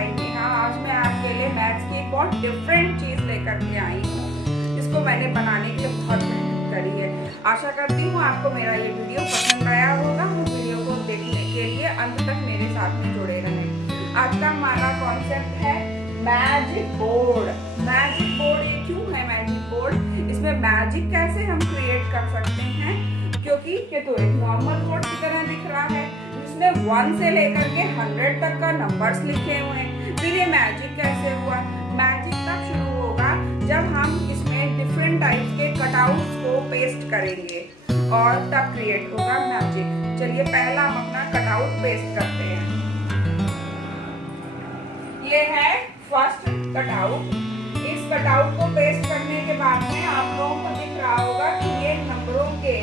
भाई नेहा। आज मैं आपके लिए मैथ्स की एक बहुत डिफरेंट चीज़ लेकर के आई हूँ, जिसको मैंने बनाने के लिए बहुत मेहनत करी है। आशा करती हूँ आपको मेरा ये वीडियो पसंद आया होगा। वो वीडियो को देखने के लिए अंत तक मेरे साथ में जुड़े रहें। आज का हमारा कॉन्सेप्ट है मैजिक बोर्ड। मैजिक बोर्ड ये क्यों है मैजिक बोर्ड? इसमें मैजिक कैसे हम क्रिएट कर सकते हैं, क्योंकि ये तो एक नॉर्मल बोर्ड की तरह दिख रहा है जिसमें 1 से लेकर के 100 तक का नंबर्स लिखे हुए हैं। फिर ये मैजिक कैसे हुआ? मैजिक तब शुरू होगा जब हम इसमें डिफरेंट टाइप्स के कटआउट्स को पेस्ट करेंगे और तब क्रिएट होगा मैजिक। चलिए पहला हम अपना कटआउट पेस्ट करते हैं। ये है फर्स्ट कटआउट। इस कटआउट को पेस्ट करने के बाद में आप लोगों को दिख रहा होगा कि ये नंबरों के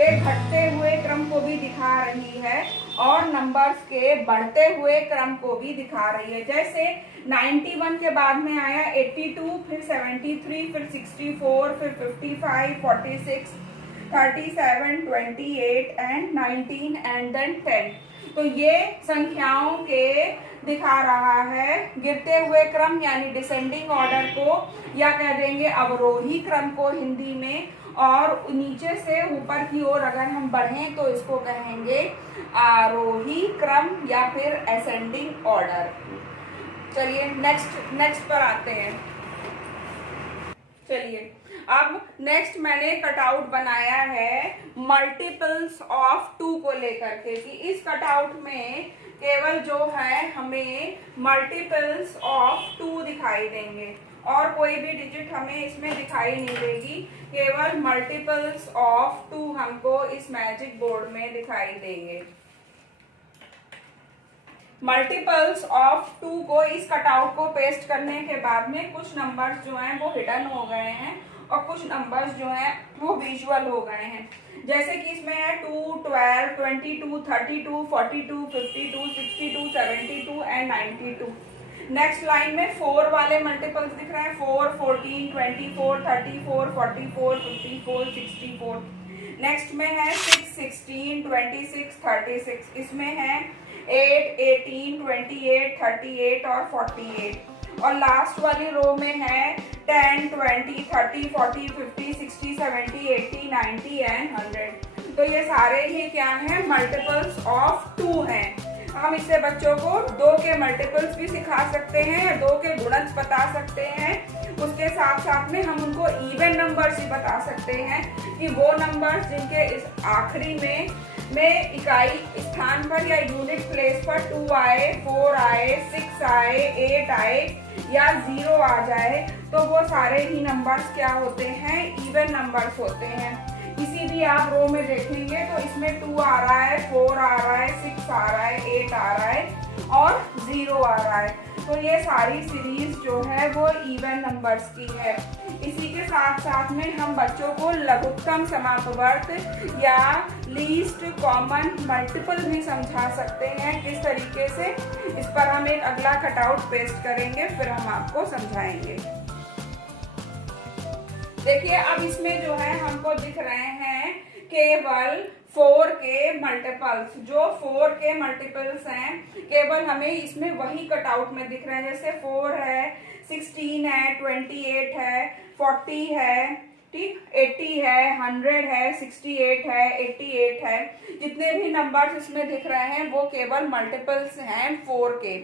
घटते हुए क्रम को भी दिखा रही है और नंबर्स के बढ़ते हुए क्रम को भी दिखा रही है। जैसे 91 के बाद में आया 82, फिर 73, फिर 64, फिर 55, 46, 37, 28 एंड 19 एंड देन 10। तो ये संख्याओं के दिखा रहा है गिरते हुए क्रम यानी डिसेंडिंग ऑर्डर को, या कह देंगे अवरोही क्रम को हिंदी में। और नीचे से ऊपर की ओर अगर हम बढ़ें तो इसको कहेंगे आरोही क्रम या फिर असेंडिंग ऑर्डर। चलिए नेक्स्ट पर आते हैं। चलिए अब नेक्स्ट मैंने कटआउट बनाया है मल्टीपल्स ऑफ 2 को लेकर के, कि इस कटआउट में केवल जो है हमें मल्टीपल्स ऑफ 2 दिखाई देंगे और कोई भी डिजिट हमें इसमें दिखाई नहीं देगी। केवल मल्टीपल्स ऑफ 2 हमको इस मैजिक बोर्ड में दिखाई देंगे। मल्टीपल्स ऑफ 2 को इस कटआउट को पेस्ट करने के बाद में कुछ नंबर्स जो हैं वो हिडन हो गए हैं और कुछ नंबर्स जो हैं वो विजुअल हो गए हैं। जैसे कि इसमें है 2, 12, 22, 32, 42, 52, 62, 72 एंड 92। नेक्स्ट लाइन में 4 वाले मल्टीपल्स दिख रहे हैं, 4, 14, 24, 34, 44, 54, 64। नेक्स्ट में है 6, 16, 26, 36। इसमें है 8, 18, 28, 38 और 48। और लास्ट वाली रो में है 10, 20, 30, 40, 50, 60, 70, 80, 90 एंड 100। तो ये सारे ही क्या हैं? मल्टीपल्स ऑफ 2 हैं। हम इससे बच्चों को 2 के मल्टीपल्स भी सिखा सकते हैं, 2 के गुणज बता सकते हैं। उसके साथ साथ में हम उनको इवन नंबर्स ही बता सकते हैं कि वो नंबर्स जिनके इस आखिरी में इकाई स्थान पर या यूनिट प्लेस पर 2 आए, 4 आए, 6 आए, 8 आए या 0 आ जाए, तो वो सारे ही नंबर्स क्या होते हैं? इवन नंबर्स होते हैं। किसी भी आप रो में देखेंगे तो इसमें 2 आ रहा है, 4 आ रहा है, 6 आ रहा है, 8 आ रहा है और 0 आ रहा है। तो ये सारी सीरीज जो है वो इवन नंबर्स की है। इसी के साथ साथ में हम बच्चों को लघुत्तम समापवर्त या लीस्ट कॉमन मल्टीपल भी समझा सकते हैं किस तरीके से। इस पर हम एक अगला कटआउट पेस्ट करेंगे, फिर हम आपको समझाएंगे। देखिए अब इसमें जो है हमको दिख रहे हैं केवल 4 के मल्टीपल्स। जो 4 के मल्टीपल्स हैं केवल हमें इसमें वही कटआउट में दिख रहे हैं। जैसे 4 है, 16 है, 28 है, 40 है, ठीक, 80 है, 100 है, 68 है, 88 है। जितने भी नंबर्स इसमें दिख रहे हैं वो केवल मल्टीपल्स हैं 4 के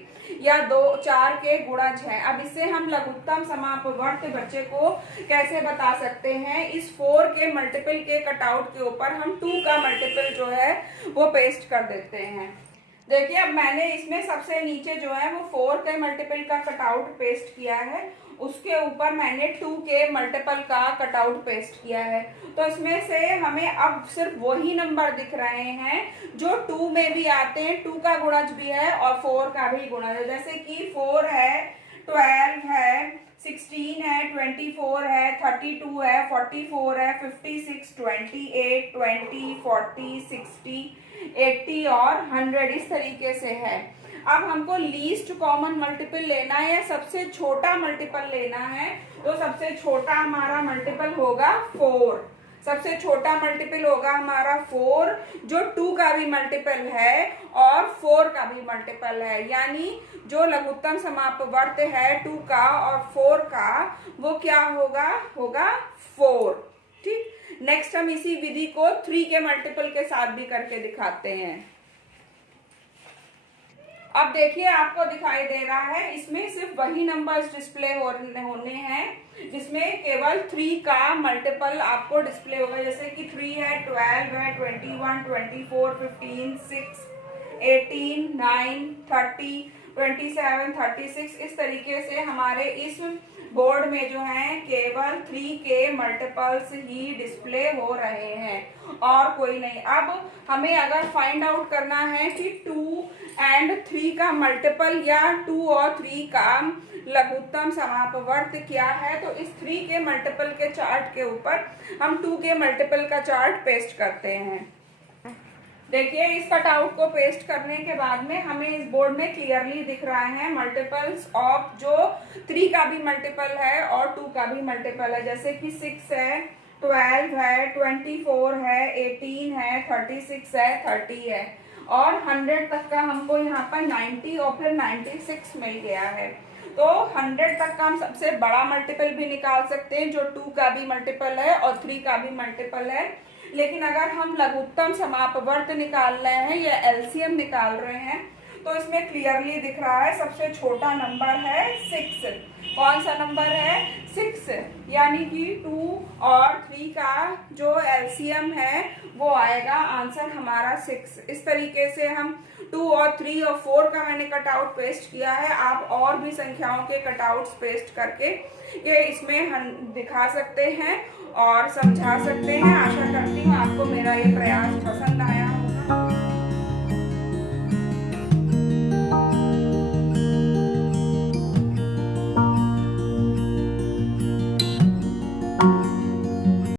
या 2, 4 के गुणज हैं। अब इससे हम लघुत्तम समापवर्त बच्चे को कैसे बता सकते हैं? इस 4 के मल्टीपल के कटआउट के ऊपर हम 2 का मल्टीपल जो है वो पेस्ट कर देते हैं। देखिए अब मैंने इसमें सबसे नीचे जो है वो 4 के मल्टीपल का कटआउट पेस्ट किया है, उसके ऊपर मैंने 2 के मल्टीपल का कटआउट पेस्ट किया है। तो इसमें से हमें अब सिर्फ वही नंबर दिख रहे हैं जो 2 में भी आते हैं। 2 का गुणज भी है और 4 का भी गुणज है। जैसे कि 4 है, 12 है, 16 है, 24 है, 32 है, 44 है, 56, 28, 20, 40, 60, 80 और 100 इस तरीके से है। अब हमको लीस्ट कॉमन मल्टीपल लेना है या सबसे छोटा मल्टीपल लेना है, तो सबसे छोटा हमारा मल्टीपल होगा 4। सबसे छोटा मल्टीपल होगा हमारा 4, जो 2 का भी मल्टीपल है और 4 का भी मल्टीपल है, यानी जो लघुत्तम समापवर्त है 2 का और 4 का, वो क्या होगा, होगा 4। ठीक, नेक्स्ट हम इसी विधि को 3 के मल्टीपल के साथ भी करके दिखाते हैं। अब देखिए आपको दिखाई दे रहा है, इसमें सिर्फ वही नंबर्स डिस्प्ले होने हैं जिसमें केवल 3 का मल्टीपल आपको डिस्प्ले होगा, जैसे कि 3 है, 12 है, 21, 24, 15, 6, 18, 9, 30, 27, 36। इस तरीके से हमारे इस बोर्ड में जो है केवल 3 के मल्टीपल्स ही डिस्प्ले हो रहे हैं और कोई नहीं। अब हमें अगर फाइंड आउट करना है कि 2 एंड 3 का मल्टीपल या 2 और 3 का लघुत्तम समापवर्त क्या है, तो इस 3 के मल्टीपल के चार्ट के ऊपर हम 2 के मल्टीपल का चार्ट पेस्ट करते हैं। देखिए इस कटआउट को पेस्ट करने के बाद में हमें इस बोर्ड में क्लियरली दिख रहा है मल्टीपल्स ऑफ जो 3 का भी मल्टीपल है और 2 का भी मल्टीपल है, जैसे कि 6 है, 12 है, 24 है, 18 है, 36 है, 30 है और 100 तक का हमको यहाँ पर 90 और फिर 96 मिल गया है। तो 100 तक का हम सबसे बड़ा मल्टीपल भी निकाल सकते हैं जो 2 का भी मल्टीपल है और 3 का भी मल्टीपल है, लेकिन अगर हम लघुत्तम समापवर्त निकाल रहे हैं या एलसीएम निकाल रहे हैं तो इसमें क्लियरली दिख रहा है सबसे छोटा नंबर है 6। कौन सा नंबर है, 6, यानी कि 2 और 3 का जो एलसीएम है वो आएगा आंसर हमारा 6। इस तरीके से हम 2 और 3 और 4 का मैंने कटआउट पेस्ट किया है। आप और भी संख्याओं के कटआउट्स पेस्ट करके ये इसमें हम दिखा सकते हैं और समझा सकते हैं। आशा करती हूँ